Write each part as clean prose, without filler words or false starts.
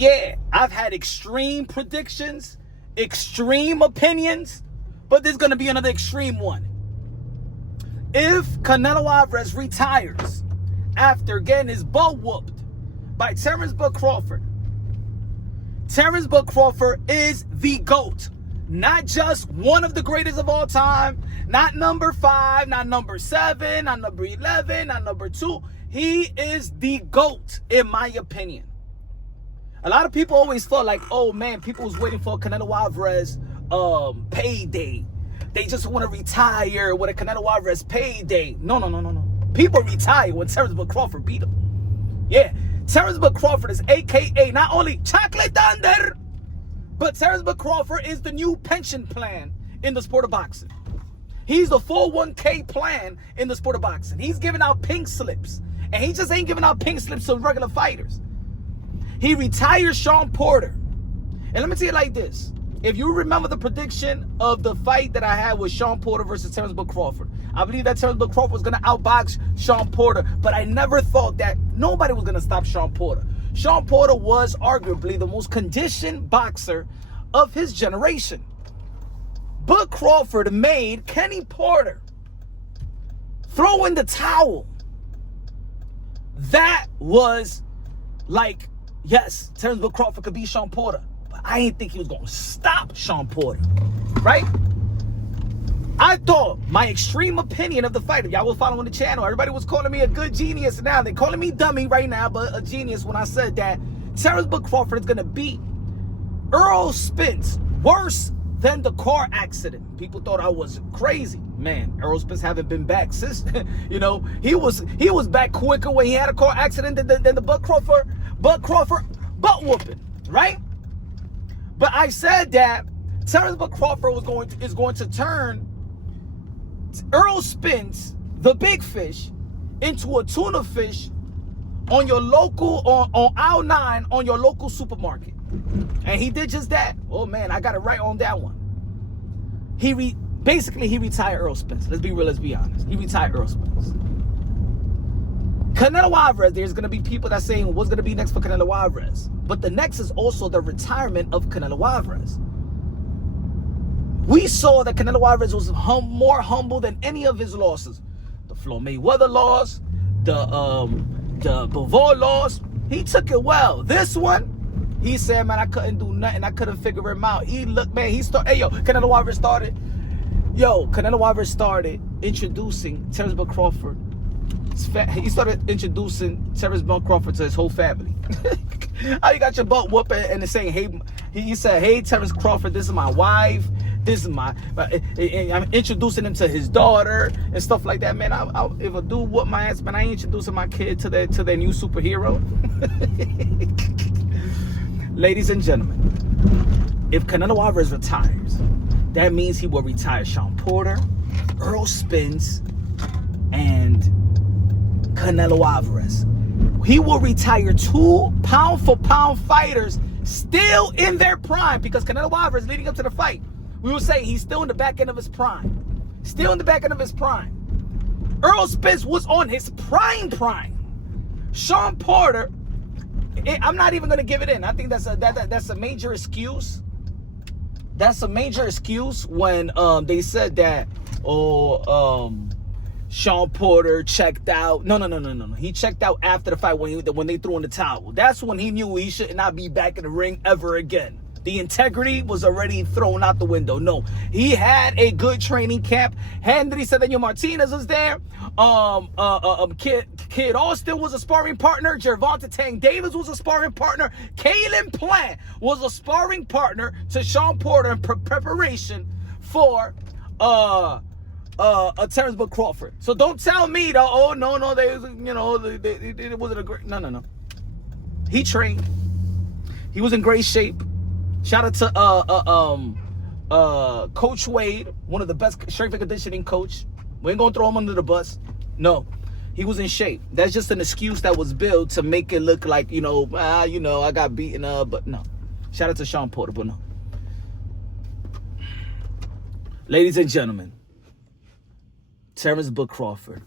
yeah, I've had extreme predictions, extreme opinions, but there's going to be another extreme one. If Canelo Alvarez retires after getting his butt whooped by Terence Crawford, Terence Crawford is the GOAT. Not just one of the greatest of all time, not number 5, not number 7, not number 11, not number 2. He is the GOAT, in my opinion. A lot of people always felt like, oh man, people was waiting for Canelo Alvarez payday. They just want to retire with a Canelo Alvarez payday. No. People retire when Terence Crawford beat him. Yeah, Terence Crawford is AKA not only Chocolate Thunder, but Terence Crawford is the new pension plan in the sport of boxing. He's the 401k plan in the sport of boxing. He's giving out pink slips. And he just ain't giving out pink slips to regular fighters. He retired Shawn Porter. And let me tell you like this. If you remember the prediction of the fight that I had with Shawn Porter versus Terence Crawford, I believe that Terence Crawford was going to outbox Shawn Porter. But I never thought that nobody was going to stop Shawn Porter. Shawn Porter was arguably the most conditioned boxer of his generation. But Crawford made Kenny Porter throw in the towel. That was like, yes, Terence Crawford could beat Shawn Porter. But I didn't think he was going to stop Shawn Porter. Right? I thought my extreme opinion of the fight, if y'all was following the channel, everybody was calling me a good genius now. They're calling me dummy right now, but a genius when I said that Terence Crawford is going to beat Errol Spence worse than the car accident. People thought I was crazy. Man, Errol Spence haven't been back since, you know, he was back quicker when he had a car accident than the Crawford butt whooping, right? But I said that Terence Crawford is going to turn Errol Spence, the big fish, into a tuna fish on your local, on aisle 9 on your local supermarket. And he did just that. Oh man, I got it right on that one. Basically he retired Errol Spence. Let's be real, let's be honest. He retired Errol Spence. Canelo Alvarez, there's going to be people that saying what's going to be next for Canelo Alvarez. But the next is also the retirement of Canelo Alvarez. We saw that Canelo Alvarez was more humble than any of his losses. The Floyd Mayweather loss, the Bivol loss, he took it well. This one, he said, man, I couldn't do nothing. I couldn't figure him out. He looked, man, Canelo Alvarez started introducing Terence Crawford. He started introducing Terence Crawford to his whole family. How you got your butt whooping and saying, hey, he said, hey, Terence Crawford, this is my wife. This is I'm introducing him to his daughter and stuff like that, man. If a dude whoop my ass, man, I ain't introducing my kid to their new superhero. Ladies and gentlemen, if Canelo Alvarez retires, that means he will retire Shawn Porter, Errol Spence, and Canelo Alvarez. He will retire 2 pound-for-pound fighters still in their prime, because Canelo Alvarez, leading up to the fight, we will say he's still in the back end of his prime. Still in the back end of his prime. Errol Spence was on his prime. Shawn Porter, I'm not even going to give it in. I think that's a major excuse. That's a major excuse when they said that, Shawn Porter checked out. No. He checked out after the fight when they threw in the towel. That's when he knew he should not be back in the ring ever again. The integrity was already thrown out the window. No, he had a good training camp. Henry Cedeño Martinez was there. Kid Austin was a sparring partner. Gervonta Tank Davis was a sparring partner. Kalen Plant was a sparring partner to Shawn Porter in preparation for Terence Crawford. So don't tell me that, oh no, it wasn't a great. No. He trained. He was in great shape. Shout out to Coach Wade, one of the best strength and conditioning coach. We ain't gonna throw him under the bus. No, he was in shape. That's just an excuse that was built to make it look like, I got beaten up, but no. Shout out to Shawn Porter, but no. Ladies and gentlemen, Terence Crawford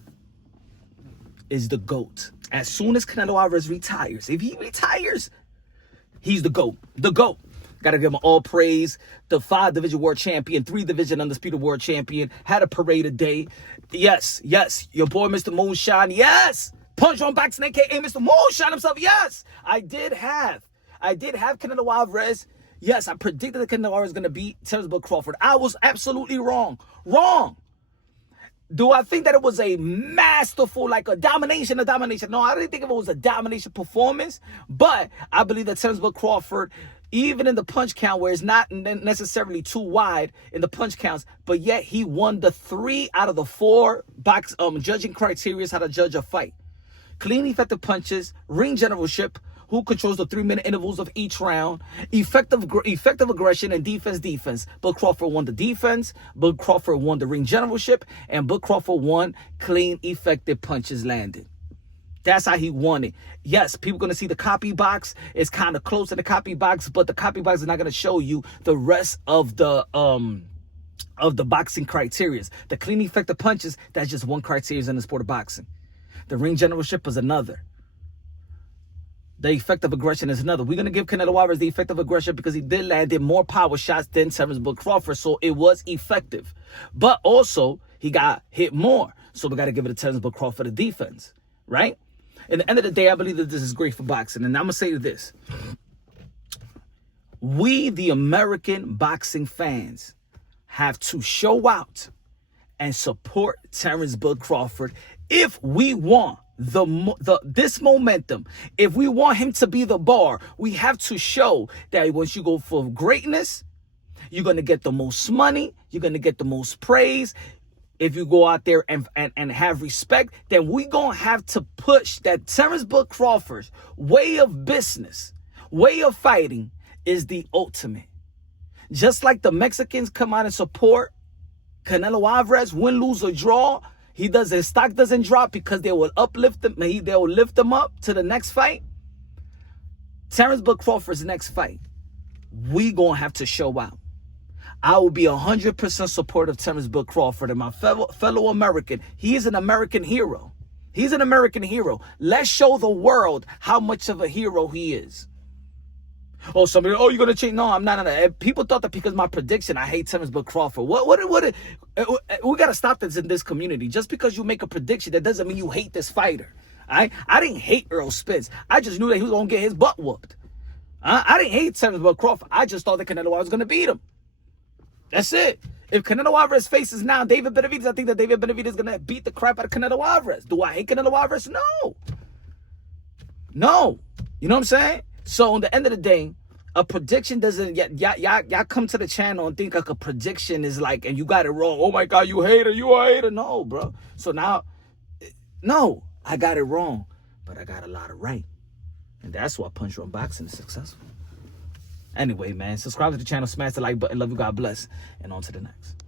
is the GOAT. As soon as Canelo Alvarez retires, if he retires, He's the GOAT. The GOAT. Gotta give him all praise. The 5-division world champion, 3-division undisputed world champion, had a parade a day. Yes, yes. Your boy, Mr. Moonshine, yes. Punch on Boxing, a.k.a. Mr. Moonshine himself, yes. I did have Canelo Alvarez. Yes, I predicted that Canelo Alvarez was going to beat Terence Crawford. I was absolutely wrong. Wrong. Do I think that it was a masterful, like a domination? No, I didn't think it was a domination performance. But I believe that Terence Crawford, even in the punch count where it's not necessarily too wide in the punch counts, but yet he won the 3 out of the 4 judging criteria how to judge a fight. Clean, effective punches, ring generalship, who controls the 3-minute intervals of each round, effective aggression, and defense. Bud Crawford won the defense, Bud Crawford won the ring generalship, and Bud Crawford won clean, effective punches landed. That's how he won it. Yes, people going to see the copy box. It's kind of close to the copy box, but the copy box is not going to show you the rest of the boxing criterias. The clean, effective punches, that's just one criteria in the sport of boxing. The ring generalship is another. The effective aggression is another. We're going to give Canelo Alvarez the effective aggression because he did landed more power shots than Terence Crawford, so it was effective. But also, he got hit more, so we got to give it to Terence Crawford the defense, right? At the end of the day, I believe that this is great for boxing, and I'm going to say this. We, the American boxing fans, have to show and support Terence Crawford if we want this momentum. If we want him to be the bar, we have to show that once you go for greatness, you're going to get the most money, you're going to get the most praise. If you go out there and have respect, then we're going to have to push that Terence Crawford's way of business, way of fighting is the ultimate. Just like the Mexicans come out and support Canelo Alvarez, win, lose, or draw, his stock doesn't drop because they will uplift him. They will lift him up to the next fight. Terence Crawford's next fight, we gonna have to show out. I will be 100% supportive of Terence Crawford and my fellow American. He is an American hero. He's an American hero. Let's show the world how much of a hero he is. Oh, somebody, you're going to change? No, I'm not. People thought that because my prediction, I hate Terence Crawford. We got to stop this in this community. Just because you make a prediction, that doesn't mean you hate this fighter. I didn't hate Errol Spence. I just knew that he was going to get his butt whooped. I didn't hate Terence Crawford. I just thought that Canelo Alvarez was going to beat him. That's it. If Canelo Alvarez faces now David Benavidez, I think that David Benavidez is going to beat the crap out of Canelo Alvarez. Do I hate Canelo Alvarez? No. No. You know what I'm saying? So, on the end of the day, a prediction doesn't... Y'all come to the channel and think like a prediction is like, and you got it wrong. Oh, my God, you a hater. No, bro. So now, no, I got it wrong, but I got a lot of right. And that's why Punch Run Boxing is successful. Anyway, man, subscribe to the channel, smash the like button. Love you, God bless. And on to the next.